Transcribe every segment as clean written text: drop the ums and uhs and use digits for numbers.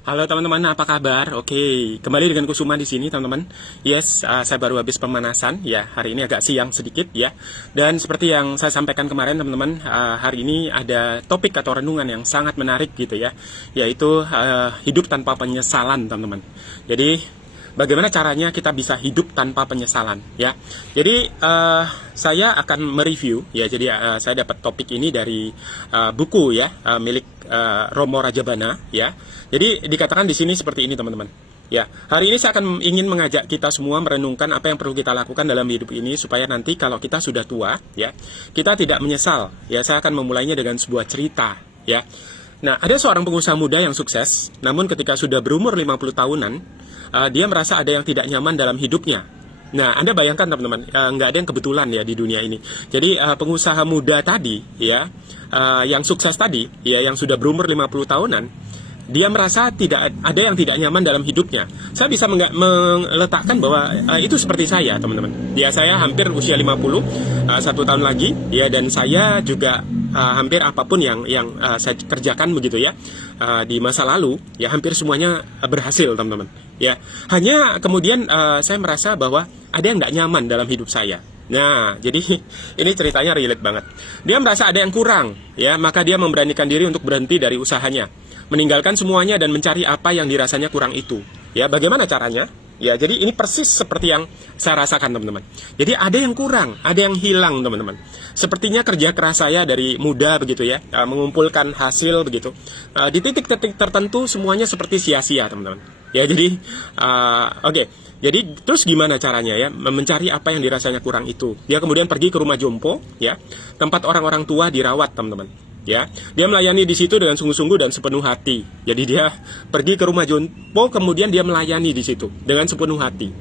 Halo teman-teman, apa kabar? Oke, kembali dengan Kusuma di sini teman-teman. Yes, saya baru habis pemanasan ya. Hari ini agak siang sedikit ya. Dan seperti yang saya sampaikan kemarin teman-teman, hari ini ada topik atau renungan yang sangat menarik gitu ya, yaitu hidup tanpa penyesalan teman-teman. Jadi bagaimana caranya kita bisa hidup tanpa penyesalan ya. Jadi saya akan mereview ya. Jadi saya dapat topik ini dari buku ya, milik Romo Rajabana ya. Jadi dikatakan di sini seperti ini teman-teman. Ya, hari ini saya akan ingin mengajak kita semua merenungkan apa yang perlu kita lakukan dalam hidup ini supaya nanti kalau kita sudah tua ya, kita tidak menyesal. Ya, saya akan memulainya dengan sebuah cerita ya. Nah, ada seorang pengusaha muda yang sukses, namun ketika sudah berumur 50 tahunan, dia merasa ada yang tidak nyaman dalam hidupnya. Nah, Anda bayangkan teman-teman, nggak ada yang kebetulan ya di dunia ini. Jadi pengusaha muda tadi ya, yang sukses tadi ya, yang sudah berumur 50 tahunan, dia merasa tidak ada yang tidak nyaman dalam hidupnya. Saya bisa meletakkan bahwa itu seperti saya, teman-teman. Ya, saya hampir usia 50, 1 tahun lagi, ya, dan saya juga hampir apapun yang saya kerjakan begitu ya, di masa lalu, ya hampir semuanya berhasil, teman-teman. Ya, hanya kemudian saya merasa bahwa ada yang tidak nyaman dalam hidup saya. Nah, jadi ini ceritanya relate banget. Dia merasa ada yang kurang, ya, maka dia memberanikan diri untuk berhenti dari usahanya, meninggalkan semuanya dan mencari apa yang dirasanya kurang itu. Ya, bagaimana caranya? Ya, jadi ini persis seperti yang saya rasakan, teman-teman. Jadi ada yang kurang, ada yang hilang, teman-teman. Sepertinya kerja keras saya dari muda begitu ya, mengumpulkan hasil begitu. Di titik-titik tertentu semuanya seperti sia-sia, teman-teman. Ya, jadi oke. Jadi terus gimana caranya ya mencari apa yang dirasanya kurang itu? Dia kemudian pergi ke rumah jompo ya, tempat orang-orang tua dirawat, teman-teman. Ya, dia melayani di situ dengan sungguh-sungguh dan sepenuh hati. Jadi dia pergi ke rumah jompo, kemudian dia melayani di situ dengan sepenuh hati.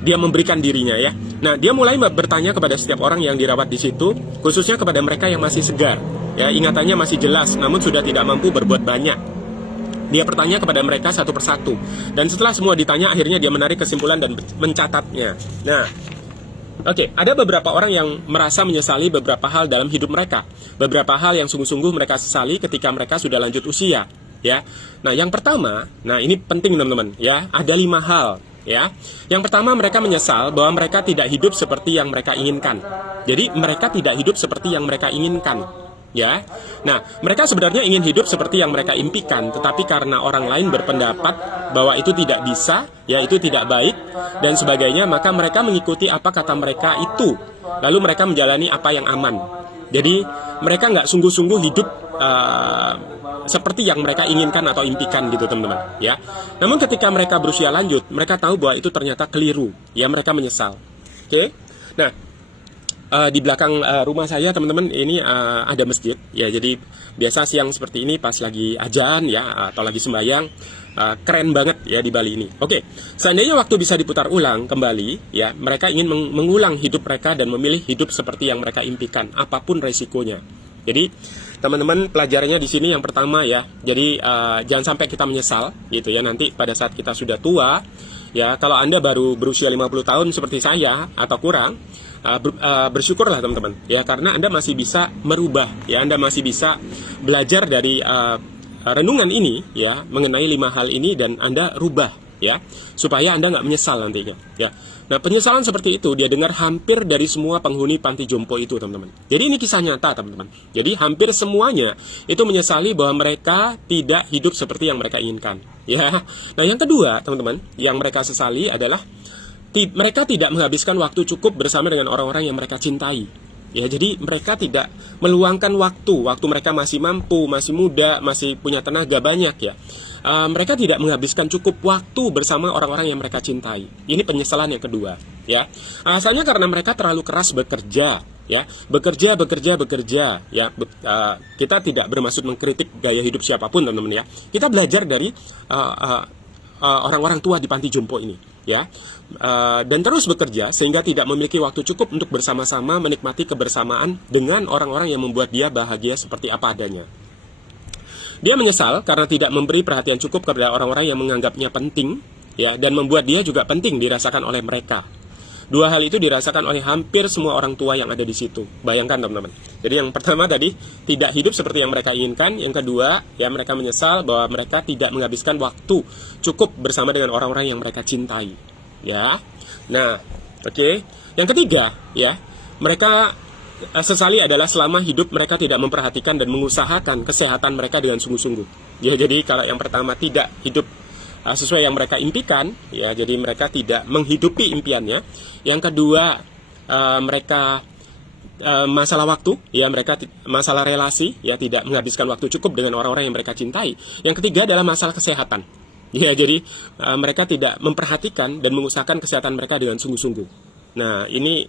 Dia memberikan dirinya ya. Nah, dia mulai bertanya kepada setiap orang yang dirawat di situ, khususnya kepada mereka yang masih segar. Ya, ingatannya masih jelas, namun sudah tidak mampu berbuat banyak. Dia bertanya kepada mereka satu persatu. Dan setelah semua ditanya, akhirnya dia menarik kesimpulan dan mencatatnya. Nah, oke, ada beberapa orang yang merasa menyesali beberapa hal dalam hidup mereka. Beberapa hal yang sungguh-sungguh mereka sesali ketika mereka sudah lanjut usia. Ya, nah yang pertama, nah ini penting teman-teman. Ya, ada 5 hal. Ya, yang pertama mereka menyesal bahwa mereka tidak hidup seperti yang mereka inginkan. Jadi mereka tidak hidup seperti yang mereka inginkan. Ya, nah mereka sebenarnya ingin hidup seperti yang mereka impikan, tetapi karena orang lain berpendapat bahwa itu tidak bisa, ya itu tidak baik dan sebagainya, maka mereka mengikuti apa kata mereka itu, lalu mereka menjalani apa yang aman. Jadi mereka nggak sungguh-sungguh hidup seperti yang mereka inginkan atau impikan gitu teman-teman. Ya, namun ketika mereka berusia lanjut, mereka tahu bahwa itu ternyata keliru, ya mereka menyesal. Oke, nah. Di belakang rumah saya teman-teman ini ada masjid ya, jadi biasa siang seperti ini pas lagi azan ya atau lagi sembahyang, keren banget ya di Bali ini. Oke, seandainya waktu bisa diputar ulang kembali ya, mereka ingin mengulang hidup mereka dan memilih hidup seperti yang mereka impikan apapun resikonya. Jadi teman-teman pelajarannya di sini yang pertama ya, jadi jangan sampai kita menyesal gitu ya nanti pada saat kita sudah tua ya. Kalau Anda baru berusia 50 tahun seperti saya atau kurang, bersyukurlah teman-teman ya, karena Anda masih bisa merubah ya, Anda masih bisa belajar dari renungan ini ya mengenai 5 hal ini dan Anda rubah ya supaya Anda nggak menyesal nantinya ya. Nah, penyesalan seperti itu dia dengar hampir dari semua penghuni panti jompo itu teman-teman. Jadi ini kisah nyata teman-teman. Jadi hampir semuanya itu menyesali bahwa mereka tidak hidup seperti yang mereka inginkan ya. Nah, yang kedua teman-teman yang mereka sesali adalah mereka tidak menghabiskan waktu cukup bersama dengan orang-orang yang mereka cintai. Ya, jadi mereka tidak meluangkan waktu mereka masih mampu, masih muda, masih punya tenaga banyak ya. Mereka tidak menghabiskan cukup waktu bersama orang-orang yang mereka cintai. Ini penyesalan yang kedua, ya. Asalnya karena mereka terlalu keras bekerja, ya, bekerja, ya. Kita tidak bermaksud mengkritik gaya hidup siapapun, teman-teman ya. Kita belajar dari orang-orang tua di panti jompo ini, ya, dan terus bekerja sehingga tidak memiliki waktu cukup untuk bersama-sama menikmati kebersamaan dengan orang-orang yang membuat dia bahagia seperti apa adanya. Dia menyesal karena tidak memberi perhatian cukup kepada orang-orang yang menganggapnya penting, ya, dan membuat dia juga penting dirasakan oleh mereka. Dua hal itu dirasakan oleh hampir semua orang tua yang ada di situ. Bayangkan teman-teman. Jadi yang pertama tadi, tidak hidup seperti yang mereka inginkan. Yang kedua, ya mereka menyesal bahwa mereka tidak menghabiskan waktu cukup bersama dengan orang-orang yang mereka cintai. Ya. Nah, oke. Yang ketiga, ya, mereka sesali adalah selama hidup mereka tidak memperhatikan dan mengusahakan kesehatan mereka dengan sungguh-sungguh. Ya, jadi kalau yang pertama tidak hidup sesuai yang mereka impikan, ya, jadi mereka tidak menghidupi impiannya. Yang kedua, mereka masalah waktu, ya, mereka masalah relasi, ya, tidak menghabiskan waktu cukup dengan orang-orang yang mereka cintai. Yang ketiga adalah masalah kesehatan. Ya, jadi mereka tidak memperhatikan dan mengusahakan kesehatan mereka dengan sungguh-sungguh. Nah, ini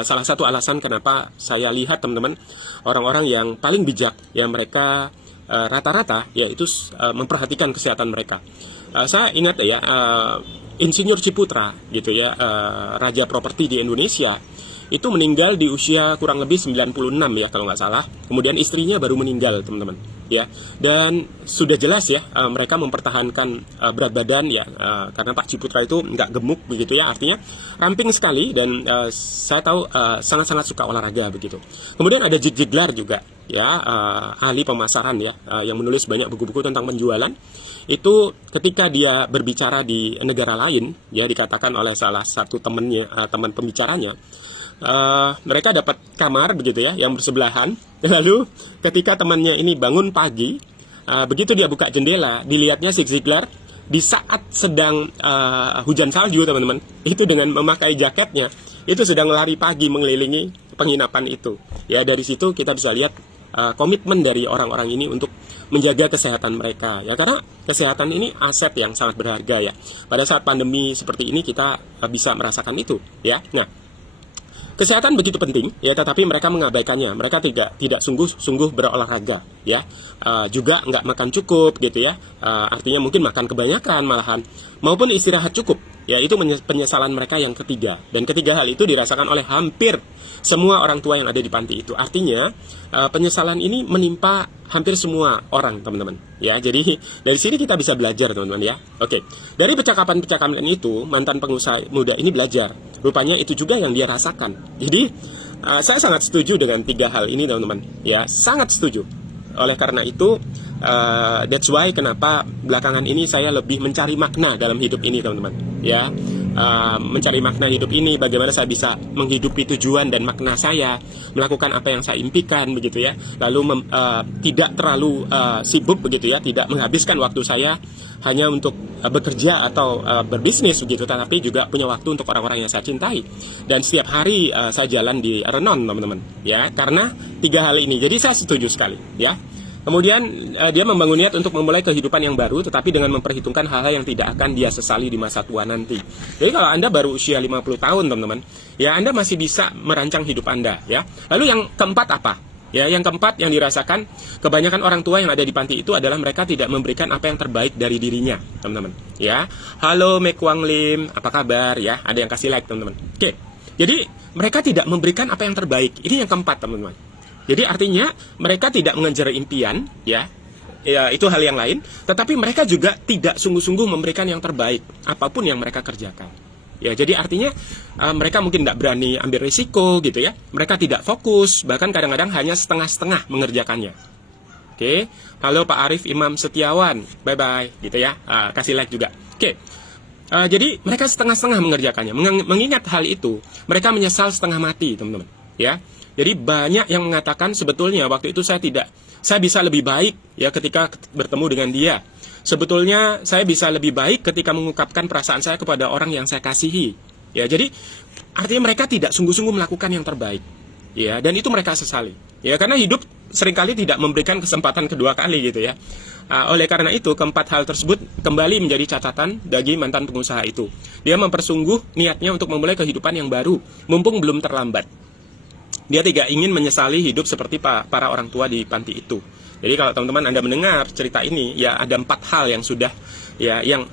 salah satu alasan kenapa saya lihat teman-teman, orang-orang yang paling bijak, ya, mereka rata-rata yaitu memperhatikan kesehatan mereka. Saya ingat ya, Insinyur Ciputra gitu ya, raja properti di Indonesia, itu meninggal di usia kurang lebih 96 ya kalau nggak salah. Kemudian istrinya baru meninggal teman-teman ya. Dan sudah jelas ya, mereka mempertahankan berat badan ya, karena Pak Ciputra itu nggak gemuk begitu ya, artinya ramping sekali. Dan saya tahu sangat-sangat suka olahraga begitu. Kemudian ada Zig Ziglar juga ya, ahli pemasaran ya, yang menulis banyak buku-buku tentang penjualan. Itu ketika dia berbicara di negara lain ya, dikatakan oleh salah satu temannya, teman pembicaranya, mereka dapat kamar begitu ya, yang bersebelahan. Lalu ketika temannya ini bangun pagi, begitu dia buka jendela, dilihatnya Zig Ziglar di saat sedang hujan salju teman-teman, itu dengan memakai jaketnya, itu sedang lari pagi mengelilingi penginapan itu. Ya, dari situ kita bisa lihat komitmen dari orang-orang ini untuk menjaga kesehatan mereka ya, karena kesehatan ini aset yang sangat berharga ya. Pada saat pandemi seperti ini kita bisa merasakan itu ya. Nah, kesehatan begitu penting ya, tetapi mereka mengabaikannya. Mereka tidak sungguh-sungguh berolahraga ya, juga nggak makan cukup gitu ya, artinya mungkin makan kebanyakan malahan, maupun istirahat cukup ya. Itu penyesalan mereka yang ketiga. Dan ketiga hal itu dirasakan oleh hampir semua orang tua yang ada di panti itu. Artinya penyesalan ini menimpa hampir semua orang teman-teman ya. Jadi dari sini kita bisa belajar teman-teman ya. Oke, dari percakapan-percakapan itu mantan pengusaha muda ini belajar, rupanya itu juga yang dia rasakan. Jadi saya sangat setuju dengan tiga hal ini teman-teman ya, sangat setuju. Oleh karena itu that's why kenapa belakangan ini saya lebih mencari makna dalam hidup ini teman-teman ya. Mencari makna hidup ini, bagaimana saya bisa menghidupi tujuan dan makna saya, melakukan apa yang saya impikan begitu ya. Lalu tidak terlalu sibuk begitu ya, tidak menghabiskan waktu saya hanya untuk bekerja atau berbisnis begitu, tetapi juga punya waktu untuk orang-orang yang saya cintai. Dan setiap hari saya jalan di Renon teman-teman ya, karena tiga hal ini. Jadi saya setuju sekali ya. Kemudian dia membangun niat untuk memulai kehidupan yang baru, tetapi dengan memperhitungkan hal-hal yang tidak akan dia sesali di masa tua nanti. Jadi kalau Anda baru usia 50 tahun teman-teman ya, Anda masih bisa merancang hidup Anda ya. Lalu yang keempat apa? Ya, yang keempat yang dirasakan kebanyakan orang tua yang ada di panti itu adalah mereka tidak memberikan apa yang terbaik dari dirinya, teman-teman. Ya, halo Mekwang Lim, apa kabar? Ya, ada yang kasih like, teman-teman. Oke, jadi mereka tidak memberikan apa yang terbaik. Ini yang keempat, teman-teman. Jadi artinya mereka tidak mengejar impian, ya, itu hal yang lain. Tetapi mereka juga tidak sungguh-sungguh memberikan yang terbaik apapun yang mereka kerjakan. Ya, jadi artinya mereka mungkin tidak berani ambil risiko gitu ya. Mereka tidak fokus, bahkan kadang-kadang hanya setengah-setengah mengerjakannya. Oke, halo Pak Arif Imam Setiawan, bye-bye gitu ya. Kasih like juga. Oke. Jadi mereka setengah-setengah mengerjakannya. Mengingat hal itu, mereka menyesal setengah mati, teman-teman. Ya. Jadi banyak yang mengatakan sebetulnya waktu itu saya bisa lebih baik ya ketika bertemu dengan dia. Sebetulnya saya bisa lebih baik ketika mengungkapkan perasaan saya kepada orang yang saya kasihi. Ya, jadi artinya mereka tidak sungguh-sungguh melakukan yang terbaik. Ya, dan itu mereka sesali. Ya, karena hidup seringkali tidak memberikan kesempatan kedua kali gitu ya. Oleh karena itu, keempat hal tersebut kembali menjadi catatan bagi mantan pengusaha itu. Dia mempersungguh niatnya untuk memulai kehidupan yang baru, mumpung belum terlambat. Dia tidak ingin menyesali hidup seperti para orang tua di panti itu. Jadi kalau teman-teman Anda mendengar cerita ini, ya ada 4 hal yang sudah ya yang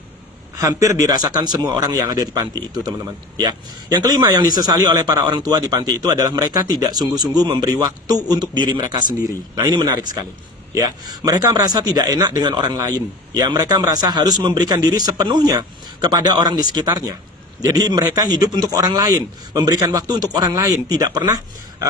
hampir dirasakan semua orang yang ada di panti itu, teman-teman. Ya. Yang kelima yang disesali oleh para orang tua di panti itu adalah mereka tidak sungguh-sungguh memberi waktu untuk diri mereka sendiri. Nah, ini menarik sekali. Ya, mereka merasa tidak enak dengan orang lain. Ya, mereka merasa harus memberikan diri sepenuhnya kepada orang di sekitarnya. Jadi mereka hidup untuk orang lain, memberikan waktu untuk orang lain, tidak pernah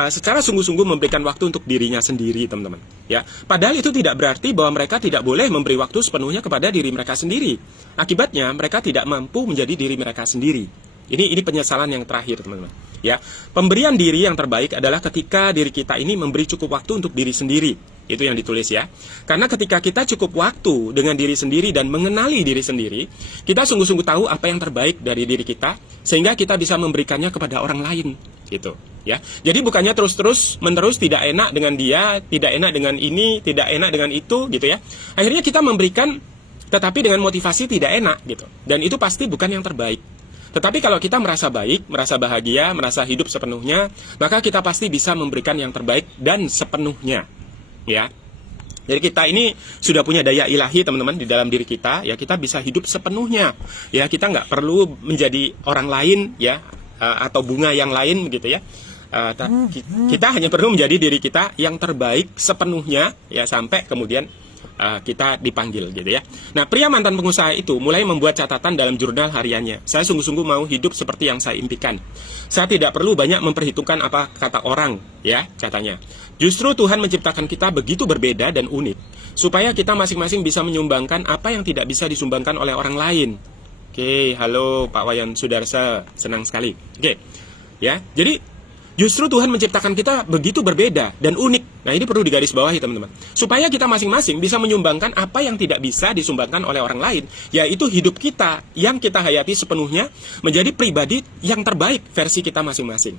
secara sungguh-sungguh memberikan waktu untuk dirinya sendiri, teman-teman. Ya, padahal itu tidak berarti bahwa mereka tidak boleh memberi waktu sepenuhnya kepada diri mereka sendiri. Akibatnya mereka tidak mampu menjadi diri mereka sendiri. Ini penyesalan yang terakhir, teman-teman. Ya, pemberian diri yang terbaik adalah ketika diri kita ini memberi cukup waktu untuk diri sendiri. Itu yang ditulis ya. Karena ketika kita cukup waktu dengan diri sendiri dan mengenali diri sendiri, kita sungguh-sungguh tahu apa yang terbaik dari diri kita, sehingga kita bisa memberikannya kepada orang lain, gitu. Ya, jadi bukannya menerus tidak enak dengan dia, tidak enak dengan ini, tidak enak dengan itu, gitu ya. Akhirnya kita memberikan, tetapi dengan motivasi tidak enak, gitu. Dan itu pasti bukan yang terbaik. Tetapi kalau kita merasa baik, merasa bahagia, merasa hidup sepenuhnya, maka kita pasti bisa memberikan yang terbaik dan sepenuhnya. Ya, jadi kita ini sudah punya daya ilahi, teman-teman, di dalam diri kita. Ya, kita bisa hidup sepenuhnya. Ya, kita nggak perlu menjadi orang lain, ya, atau bunga yang lain, gitu ya. Kita hanya perlu menjadi diri kita yang terbaik sepenuhnya, ya, sampai kemudian kita dipanggil, gitu ya. Nah, pria mantan pengusaha itu mulai membuat catatan dalam jurnal hariannya. Saya sungguh-sungguh mau hidup seperti yang saya impikan. Saya tidak perlu banyak memperhitungkan apa kata orang, ya, katanya. Justru Tuhan menciptakan kita begitu berbeda dan unik, supaya kita masing-masing bisa menyumbangkan apa yang tidak bisa disumbangkan oleh orang lain. Oke, halo Pak Wayan Sudarsa, senang sekali. Oke, ya, jadi justru Tuhan menciptakan kita begitu berbeda dan unik. Nah, ini perlu digarisbawahi, teman-teman. Supaya kita masing-masing bisa menyumbangkan apa yang tidak bisa disumbangkan oleh orang lain, yaitu hidup kita yang kita hayati sepenuhnya menjadi pribadi yang terbaik versi kita masing-masing.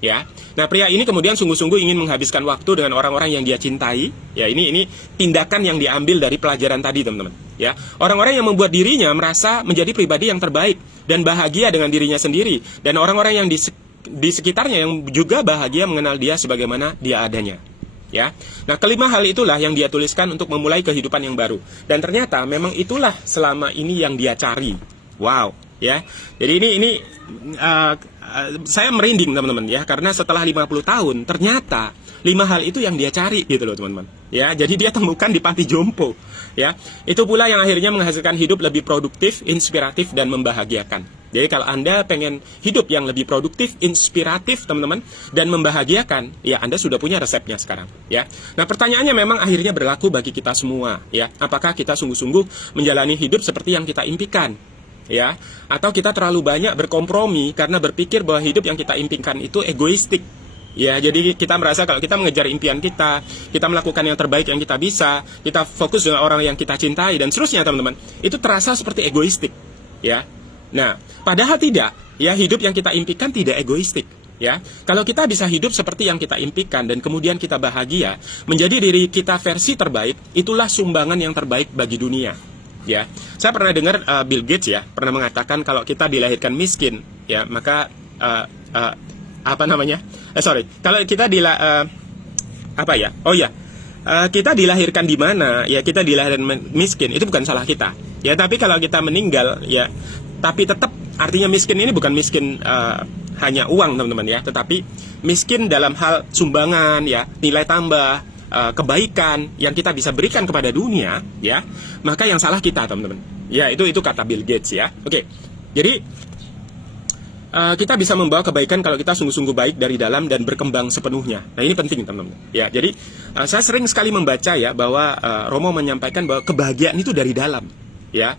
Ya, nah pria ini kemudian sungguh-sungguh ingin menghabiskan waktu dengan orang-orang yang dia cintai. Ya, ini tindakan yang diambil dari pelajaran tadi, teman-teman. Ya, orang-orang yang membuat dirinya merasa menjadi pribadi yang terbaik dan bahagia dengan dirinya sendiri, dan orang-orang yang di sekitarnya yang juga bahagia mengenal dia sebagaimana dia adanya. Ya, nah kelima hal itulah yang dia tuliskan untuk memulai kehidupan yang baru. Dan ternyata memang itulah selama ini yang dia cari. Wow, ya. Jadi ini saya merinding, teman-teman, ya, karena setelah 50 tahun ternyata 5 hal itu yang dia cari, gitu loh, teman-teman. Ya, jadi dia temukan di panti jompo. Ya, itu pula yang akhirnya menghasilkan hidup lebih produktif, inspiratif, dan membahagiakan. Jadi kalau Anda pengen hidup yang lebih produktif, inspiratif, teman-teman, dan membahagiakan, ya Anda sudah punya resepnya sekarang. Ya, nah pertanyaannya memang akhirnya berlaku bagi kita semua. Ya, apakah kita sungguh-sungguh menjalani hidup seperti yang kita impikan? Ya, atau kita terlalu banyak berkompromi karena berpikir bahwa hidup yang kita impikan itu egoistik. Ya, jadi kita merasa kalau kita mengejar impian kita melakukan yang terbaik yang kita bisa, kita fokus dengan orang yang kita cintai dan seterusnya, teman-teman. Itu terasa seperti egoistik. Ya. Nah, padahal tidak. Ya, hidup yang kita impikan tidak egoistik. Ya, kalau kita bisa hidup seperti yang kita impikan dan kemudian kita bahagia, menjadi diri kita versi terbaik, itulah sumbangan yang terbaik bagi dunia. Ya, saya pernah dengar Bill Gates, ya, pernah mengatakan kalau kita dilahirkan miskin, ya, maka kalau kita kita dilahirkan di mana, ya, kita dilahirkan miskin, itu bukan salah kita. Ya, tapi kalau kita meninggal, ya, tapi tetap artinya miskin ini bukan miskin hanya uang, teman-teman, ya, tetapi miskin dalam hal sumbangan, ya, nilai tambah, kebaikan yang kita bisa berikan kepada dunia, ya, maka yang salah kita, teman-teman. Ya, itu kata Bill Gates, ya. Oke. Jadi kita bisa membawa kebaikan kalau kita sungguh-sungguh baik dari dalam dan berkembang sepenuhnya. Nah, ini penting, teman-teman. Ya, jadi saya sering sekali membaca, ya, bahwa Romo menyampaikan bahwa kebahagiaan itu dari dalam, ya.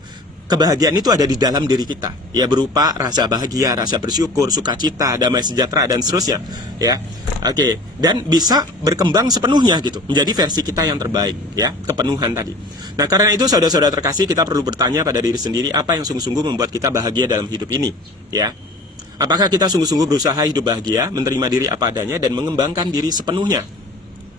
Kebahagiaan itu ada di dalam diri kita, ya, berupa rasa bahagia, rasa bersyukur, sukacita, damai sejahtera, dan seterusnya, ya. Oke, dan bisa berkembang sepenuhnya, gitu, menjadi versi kita yang terbaik, ya, kepenuhan tadi. Nah, karena itu saudara-saudara terkasih, kita perlu bertanya pada diri sendiri, apa yang sungguh-sungguh membuat kita bahagia dalam hidup ini, ya. Apakah kita sungguh-sungguh berusaha hidup bahagia, menerima diri apa adanya, dan mengembangkan diri sepenuhnya?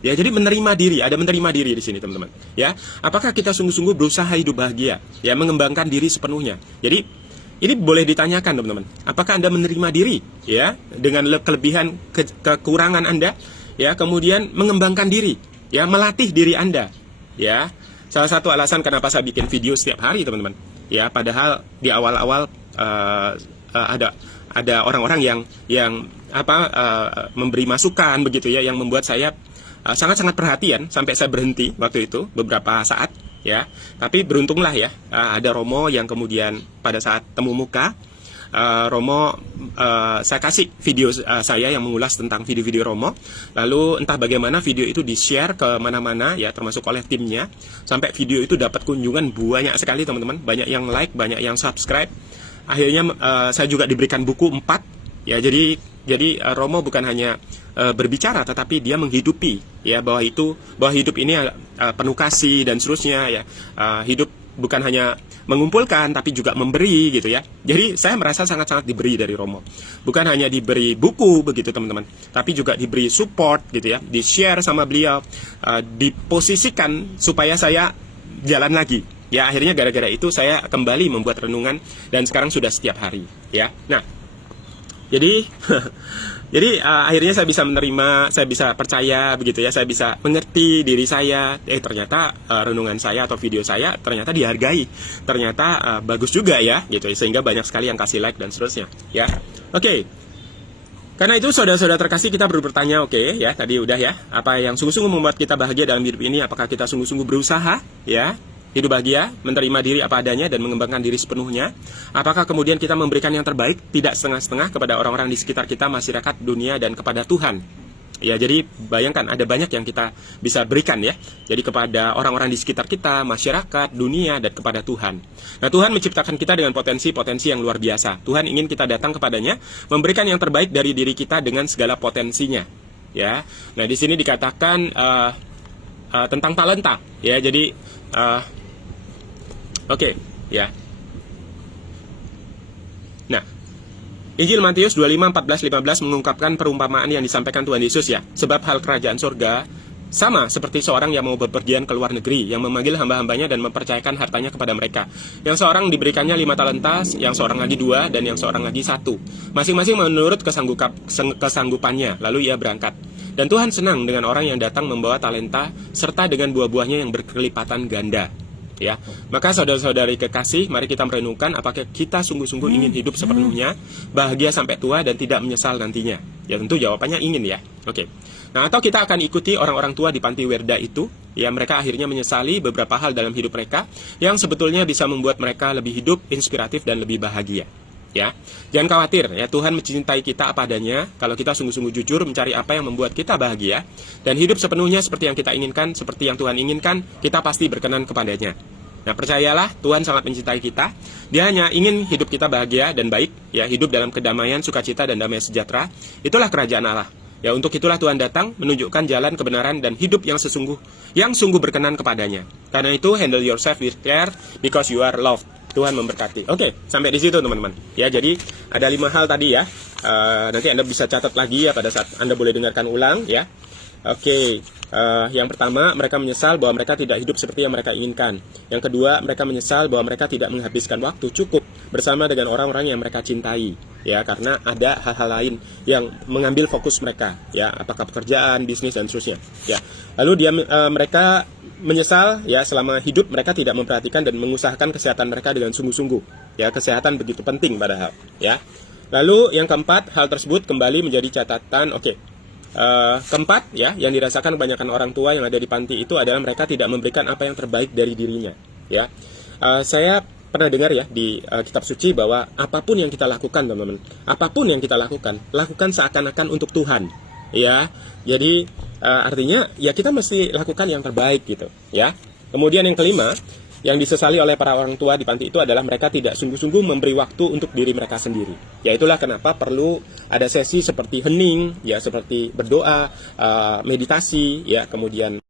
Ya, jadi menerima diri, ada menerima diri di sini, teman-teman. Ya, apakah kita sungguh-sungguh berusaha hidup bahagia, ya, mengembangkan diri sepenuhnya? Jadi ini boleh ditanyakan, teman-teman. Apakah Anda menerima diri, ya, dengan kelebihan, kekurangan Anda, ya, kemudian mengembangkan diri, ya, melatih diri Anda, ya. Salah satu alasan kenapa saya bikin video setiap hari, teman-teman. Ya, padahal di awal-awal ada orang-orang yang memberi masukan begitu, ya, yang membuat saya sangat-sangat perhatian sampai saya berhenti waktu itu beberapa saat, ya. Tapi beruntunglah, ya, ada Romo yang kemudian pada saat temu muka Romo, saya kasih video saya yang mengulas tentang video-video Romo. Lalu entah bagaimana video itu di-share ke mana-mana ya, termasuk oleh timnya, sampai video itu dapat kunjungan banyak sekali teman-teman, banyak yang like, banyak yang subscribe. Akhirnya saya juga diberikan buku 4 ya. Jadi Romo bukan hanya berbicara, tetapi dia menghidupi ya, bahwa hidup ini penuh kasih dan seterusnya ya. Hidup bukan hanya mengumpulkan tapi juga memberi gitu ya. Jadi saya merasa sangat-sangat diberi dari Romo. Bukan hanya diberi buku begitu teman-teman, tapi juga diberi support gitu ya, di-share sama beliau, diposisikan supaya saya jalan lagi. Ya, akhirnya gara-gara itu saya kembali membuat renungan dan sekarang sudah setiap hari ya. Nah, jadi akhirnya saya bisa menerima, saya bisa percaya begitu ya, saya bisa mengerti diri saya. Ternyata renungan saya atau video saya ternyata dihargai, ternyata bagus juga ya gitu, sehingga banyak sekali yang kasih like dan seterusnya ya. Oke. Karena itu saudara-saudara terkasih, kita perlu bertanya, oke ya, tadi udah ya, apa yang sungguh-sungguh membuat kita bahagia dalam hidup ini? Apakah kita sungguh-sungguh berusaha ya, hidup bahagia, menerima diri apa adanya dan mengembangkan diri sepenuhnya? Apakah kemudian kita memberikan yang terbaik, tidak setengah-setengah, kepada orang-orang di sekitar kita, masyarakat, dunia, dan kepada Tuhan? Ya, jadi bayangkan ada banyak yang kita bisa berikan ya. Jadi kepada orang-orang di sekitar kita, masyarakat, dunia, dan kepada Tuhan. Nah, Tuhan menciptakan kita dengan potensi-potensi yang luar biasa. Tuhan ingin kita datang kepadanya, memberikan yang terbaik dari diri kita dengan segala potensinya. Ya, nah di sini dikatakan tentang talenta. Ya, jadi Oke, ya. Nah, Injil Matius 25:14-15 mengungkapkan perumpamaan yang disampaikan Tuhan Yesus ya. Sebab hal kerajaan surga sama seperti seorang yang mau bepergian ke luar negeri, yang memanggil hamba-hambanya dan mempercayakan hartanya kepada mereka. Yang seorang diberikannya 5 talenta, yang seorang lagi 2, dan yang seorang lagi 1. Masing-masing menurut kesanggupannya, lalu ia berangkat. Dan Tuhan senang dengan orang yang datang membawa talenta, serta dengan buah-buahnya yang berkelipatan ganda. Ya, maka saudara-saudari kekasih, mari kita merenungkan apakah kita sungguh-sungguh ingin hidup sepenuhnya, bahagia sampai tua dan tidak menyesal nantinya. Ya tentu jawabannya ingin ya. Oke. Nah, atau kita akan ikuti orang-orang tua di panti Werda itu, ya mereka akhirnya menyesali beberapa hal dalam hidup mereka yang sebetulnya bisa membuat mereka lebih hidup, inspiratif dan lebih bahagia. Ya, jangan khawatir ya, Tuhan mencintai kita apa adanya. Kalau kita sungguh-sungguh jujur mencari apa yang membuat kita bahagia dan hidup sepenuhnya seperti yang kita inginkan, seperti yang Tuhan inginkan, kita pasti berkenan kepadanya. Nah, percayalah, Tuhan sangat mencintai kita. Dia hanya ingin hidup kita bahagia dan baik, ya, hidup dalam kedamaian, sukacita dan damai sejahtera. Itulah kerajaan Allah. Ya, untuk itulah Tuhan datang menunjukkan jalan kebenaran dan hidup yang sungguh berkenan kepadanya. Karena itu, handle yourself with care because you are loved. Tuhan memberkati. Oke, sampai di situ teman-teman. Ya, jadi ada 5 hal tadi ya. Nanti Anda bisa catat lagi ya pada saat Anda boleh dengarkan ulang ya. Oke, yang pertama, mereka menyesal bahwa mereka tidak hidup seperti yang mereka inginkan. Yang kedua, mereka menyesal bahwa mereka tidak menghabiskan waktu cukup bersama dengan orang-orang yang mereka cintai. Ya, karena ada hal-hal lain yang mengambil fokus mereka. Ya, apakah pekerjaan, bisnis dan seterusnya. Ya, lalu mereka menyesal ya selama hidup mereka tidak memperhatikan dan mengusahakan kesehatan mereka dengan sungguh-sungguh. Ya, kesehatan begitu penting padahal. Ya, lalu yang keempat, hal tersebut kembali menjadi catatan. Oke. Keempat ya, yang dirasakan kebanyakan orang tua yang ada di panti itu adalah mereka tidak memberikan apa yang terbaik dari dirinya. Ya, saya pernah dengar ya di kitab suci bahwa apapun yang kita lakukan teman-teman, apapun yang kita lakukan seakan-akan untuk Tuhan. Ya, jadi artinya ya kita mesti lakukan yang terbaik gitu. Ya, kemudian yang kelima, yang disesali oleh para orang tua di panti itu adalah mereka tidak sungguh-sungguh memberi waktu untuk diri mereka sendiri. Ya, itulah kenapa perlu ada sesi seperti hening, ya seperti berdoa, meditasi, ya kemudian